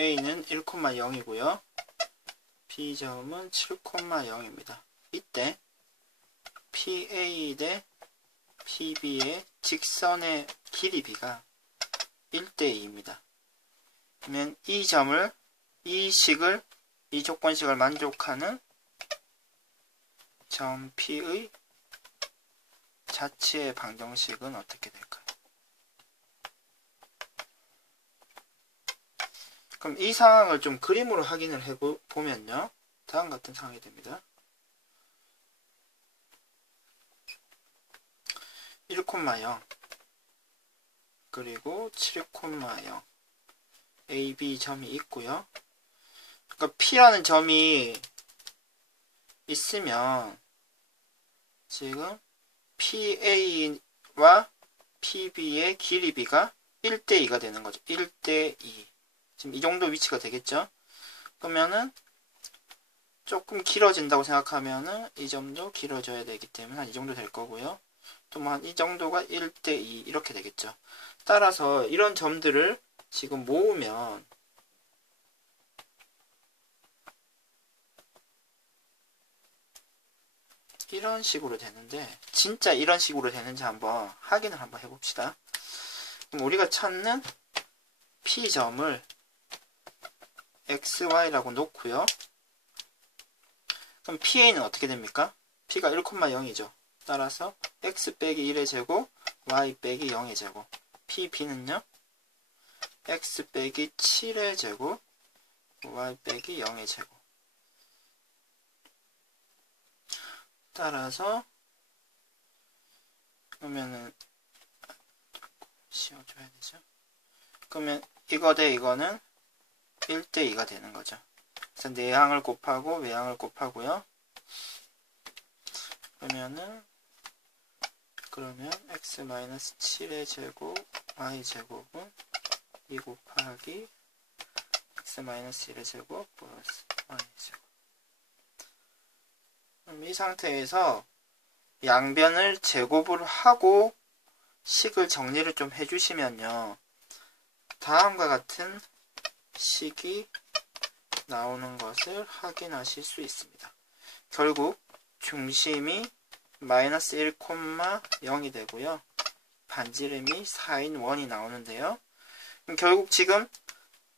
A는 1,0이고요. B점은 7,0입니다. 이때 PA 대 PB의 직선의 길이 B가 1대2입니다. 그러면 이 점을, 이 조건식을 만족하는 점 P의 자치의 방정식은 어떻게 될까요? 그럼 이 상황을 좀 그림으로 확인을 해보면요. 다음 같은 상황이 됩니다. 1,0 그리고 7,0 A, B 점이 있고요. 그러니까 P라는 점이 있으면 지금 PA와 PB의 길이 B가 1대2가 되는 거죠. 1대2. 지금 이 정도 위치가 되겠죠. 그러면은 조금 길어진다고 생각하면은 이 점도 길어져야 되기 때문에 한 이 정도 될 거고요. 또 뭐 한 이 정도가 1대2 이렇게 되겠죠. 따라서 이런 점들을 지금 모으면 이런 식으로 되는데, 진짜 이런 식으로 되는지 한번 확인을 한번 해봅시다. 그럼 우리가 찾는 P점을 XY라고 놓고요. 그럼 PA는 어떻게 됩니까? P가 1,0이죠. 따라서 X 빼기 1의 제곱, Y 빼기 0의 제곱. PB는요? X 빼기 7의 제곱, Y 빼기 0의 제곱. 따라서 그러면은 씌워줘야 되죠. 그러면 이거 대 이거는 1대2가 되는 거죠. 그래서 내항을 곱하고 외항을 곱하고요. 그러면 x-7의 제곱 y 제곱은 2 곱하기 x-1의 제곱 플러스 y 제곱. 그럼 이 상태에서 양변을 제곱을 하고 식을 정리를 좀 해주시면요. 다음과 같은 식이 나오는 것을 확인하실 수 있습니다. 결국 중심이 마이너스 1,0이 되고요. 반지름이 4인 1이 나오는데요. 그럼 결국 지금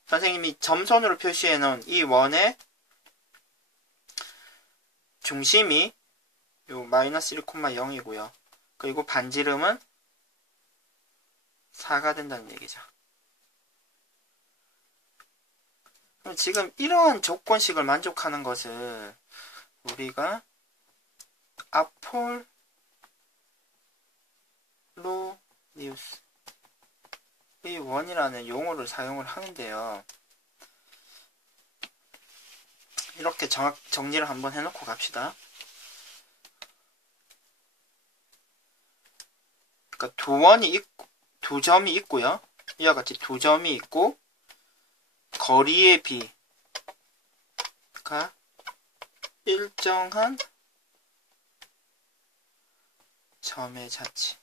선생님이 점선으로 표시해 놓은 이 원의 중심이 요 마이너스 1,0이고요. 그리고 반지름은 4가 된다는 얘기죠. 그럼 지금 이러한 조건식을 만족하는 것을 우리가 아폴로니우스 이 원이라는 용어를 사용을 하는데요. 이렇게 정리를 한번 해놓고 갑시다. 그러니까 두 점이 있고요. 이와 같이 두 점이 있고 거리의 B가 일정한 점의 자치.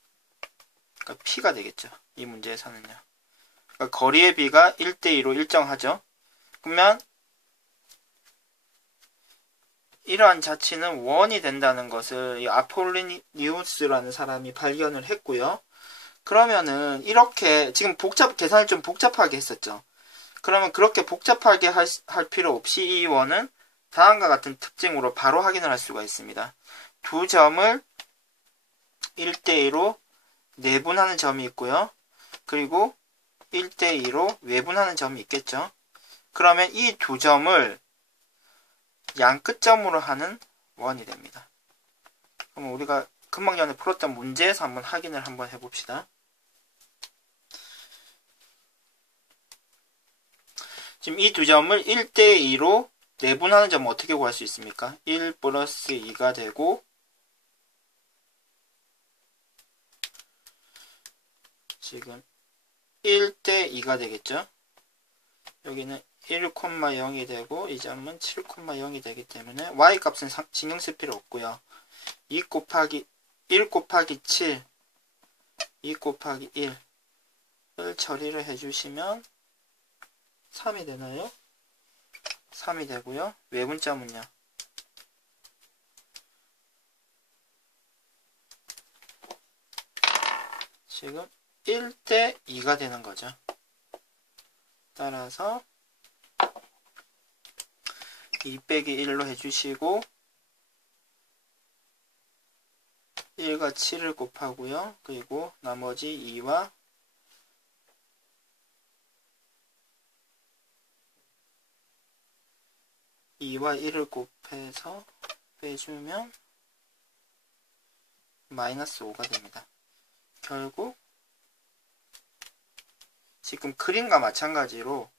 그러니까 P가 되겠죠. 이 문제에서는요. 그러니까 거리의 B가 1대2로 일정하죠. 그러면 이러한 자치는 원이 된다는 것을 이 아폴로니우스라는 사람이 발견을 했고요. 그러면은 이렇게 지금 계산을 좀 복잡하게 했었죠. 그러면 그렇게 복잡하게 할 필요 없이 이 원은 다음과 같은 특징으로 바로 확인을 할 수가 있습니다. 두 점을 1대2로 내분하는 점이 있고요. 그리고 1대2로 외분하는 점이 있겠죠. 그러면 이 두 점을 양 끝점으로 하는 원이 됩니다. 그럼 우리가 금방 전에 풀었던 문제에서 한번 확인을 한번 해봅시다. 지금 이 두 점을 1대2로 내분하는 점은 어떻게 구할 수 있습니까? 1 플러스 2가 되고 지금 1대2가 되겠죠? 여기는 1,0이 되고 이 점은 7,0이 되기 때문에 y값은 신경 쓸 필요 없고요. 1 곱하기 7, 2 곱하기 1을 처리를 해주시면 3이 되나요? 3이 되고요. 외분점은요? 지금 1대 2가 되는 거죠. 따라서 2 빼기 1로 해주시고 1과 7을 곱하고요. 그리고 나머지 2와 1을 곱해서 빼주면 마이너스 5가 됩니다. 결국 지금 그림과 마찬가지로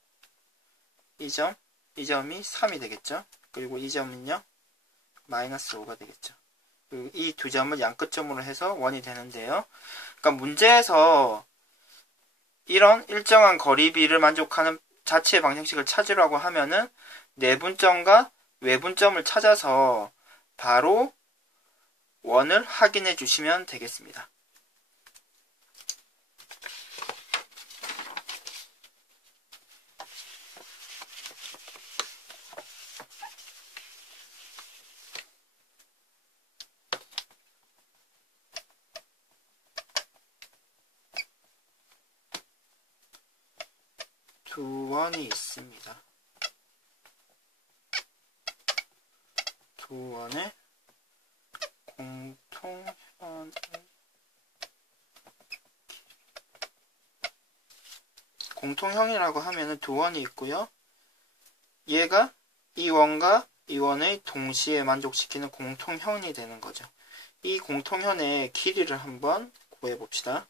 이 점이 3이 되겠죠. 그리고 이 점은요 마이너스 5가 되겠죠. 그리고 이 두 점을 양끝점으로 해서 원이 되는데요. 그러니까 문제에서 이런 일정한 거리비를 만족하는 자체의 방정식을 찾으라고 하면은 내분점과 외분점을 찾아서 바로 원을 확인해 주시면 되겠습니다. 두 원이 있습니다. 두 원의 공통형이라고 하면은 두 원이 있고요. 얘가 이 원과 이 원의 동시에 만족시키는 공통형이 되는 거죠. 이 공통형의 길이를 한번 구해 봅시다.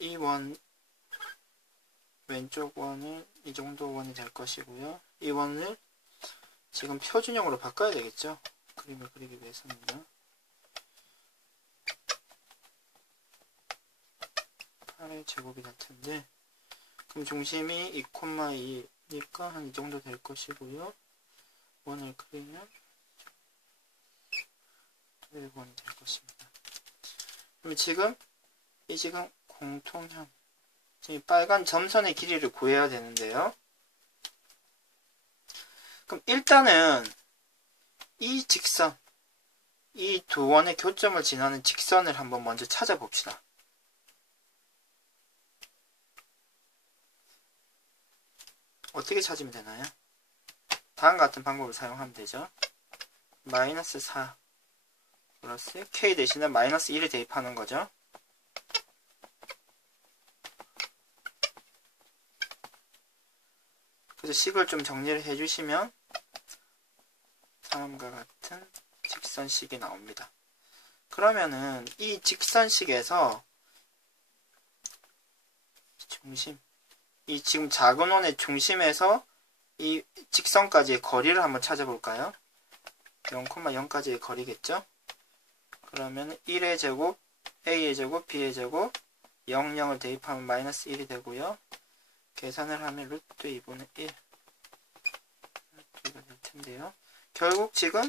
이 원, 왼쪽 원은 이 정도 원이 될 것이고요. 이 원을 지금 표준형으로 바꿔야 되겠죠. 그림을 그리기 위해서는요. 8의 제곱이 될 텐데, 그럼 중심이 2,2니까 한 이 정도 될 것이고요. 원을 그리면 1원이 될 것입니다. 그럼 지금 공통형, 이 빨간 점선의 길이를 구해야 되는데요. 그럼 일단은 이 직선, 이 두 원의 교점을 지나는 직선을 한번 먼저 찾아봅시다. 어떻게 찾으면 되나요? 다음과 같은 방법을 사용하면 되죠. 마이너스 4 플러스 k 대신에 마이너스 1을 대입하는 거죠. 그래서 식을 좀 정리를 해주시면 다음과 같은 직선식이 나옵니다. 그러면은 이 직선식에서 중심, 이 지금 작은 원의 중심에서 이 직선까지의 거리를 한번 찾아볼까요? 0,0까지의 거리겠죠? 그러면 1의 제곱, a의 제곱, b의 제곱, 0, 0을 대입하면 마이너스 1이 되고요. 계산을 하면 루트 2분의 1 루트가 될 텐데요. 결국 지금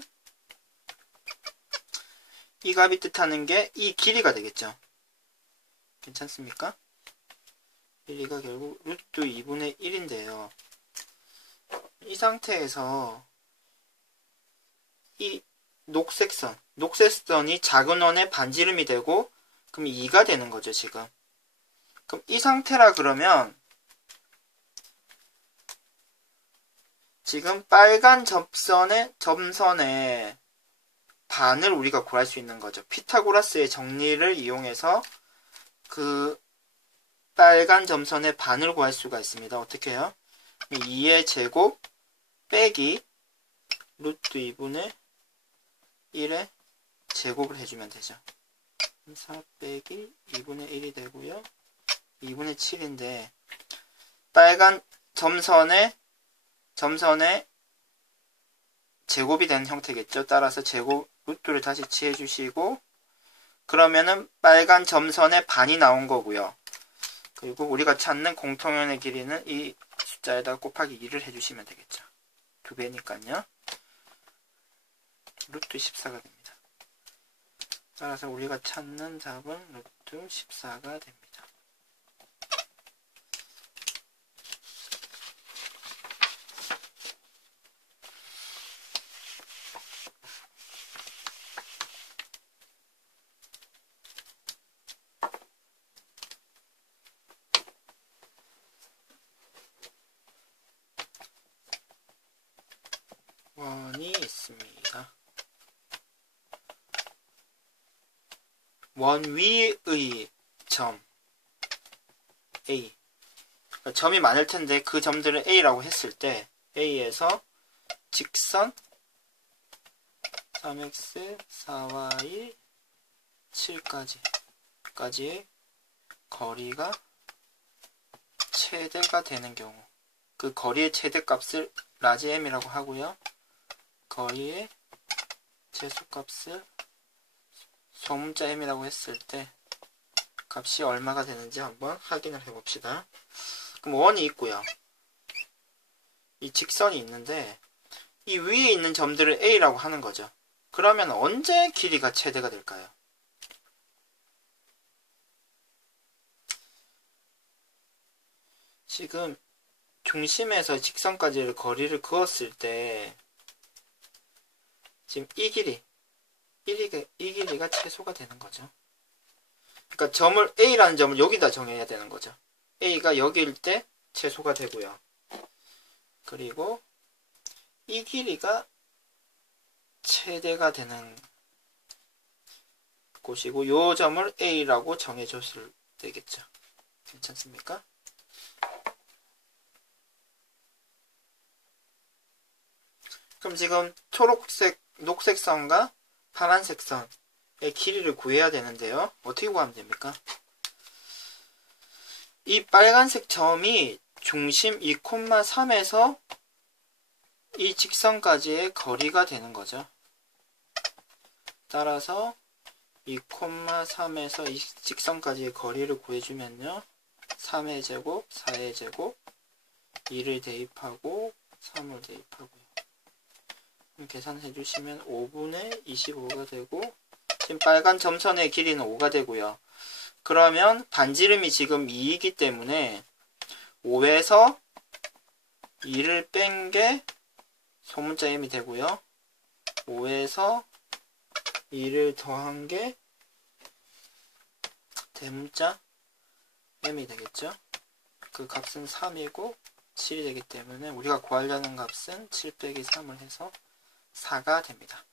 이 값이 뜻하는 게 이 길이가 되겠죠. 괜찮습니까? 길이가 결국 루트 2분의 1인데요. 이 상태에서 이 녹색선이 작은 원의 반지름이 되고 그럼 2가 되는 거죠, 지금. 그럼 이 상태라 그러면 지금 빨간 점선의 반을 우리가 구할 수 있는 거죠. 피타고라스의 정리를 이용해서 그 빨간 점선의 반을 구할 수가 있습니다. 어떻게 해요? 2의 제곱 빼기 루트 2분의 1의 제곱을 해주면 되죠. 4 빼기 2분의 1이 되고요. 2분의 7인데 빨간 점선의 제곱이 된 형태겠죠. 따라서 제곱 루트를 다시 취해 주시고 그러면은 빨간 점선의 반이 나온 거고요. 그리고 우리가 찾는 공통연의 길이는 이 숫자에다 곱하기 2를 해주시면 되겠죠. 2배니까요. 루트 14가 됩니다. 따라서 우리가 찾는 답은 루트 14가 됩니다. 원이 있습니다. 원 위의 점 A, 그러니까 점이 많을 텐데 그 점들을 A라고 했을 때 A에서 직선 3x 4y 7까지의 거리가 최대가 되는 경우, 그 거리의 최대값을 라지 m이라고 하고요. 거리의 최소값을 소문자 m이라고 했을 때 값이 얼마가 되는지 한번 확인을 해봅시다. 그럼 원이 있고요. 이 직선이 있는데 이 위에 있는 점들을 A라고 하는 거죠. 그러면 언제 길이가 최대가 될까요? 지금 중심에서 직선까지의 거리를 그었을 때 지금 이 길이가 최소가 되는 거죠. 그러니까 점을 A라는 점을 여기다 정해야 되는 거죠. A가 여기일 때 최소가 되고요. 그리고 이 길이가 최대가 되는 곳이고 이 점을 A라고 정해줬을 때겠죠. 괜찮습니까? 그럼 지금 초록색, 녹색 선과 파란색 선의 길이를 구해야 되는데요. 어떻게 구하면 됩니까? 이 빨간색 점이 중심 2,3에서 이 직선까지의 거리가 되는 거죠. 따라서 2,3에서 이 직선까지의 거리를 구해주면요. 3의 제곱, 4의 제곱, 2를 대입하고 3을 대입하고요. 계산해 주시면 5분의 25가 되고 지금 빨간 점선의 길이는 5가 되고요. 그러면 반지름이 지금 2이기 때문에 5에서 2를 뺀 게 소문자 m이 되고요. 5에서 2를 더한 게 대문자 m이 되겠죠. 그 값은 3이고 7이 되기 때문에 우리가 구하려는 값은 7 빼기 3을 해서 4가 됩니다.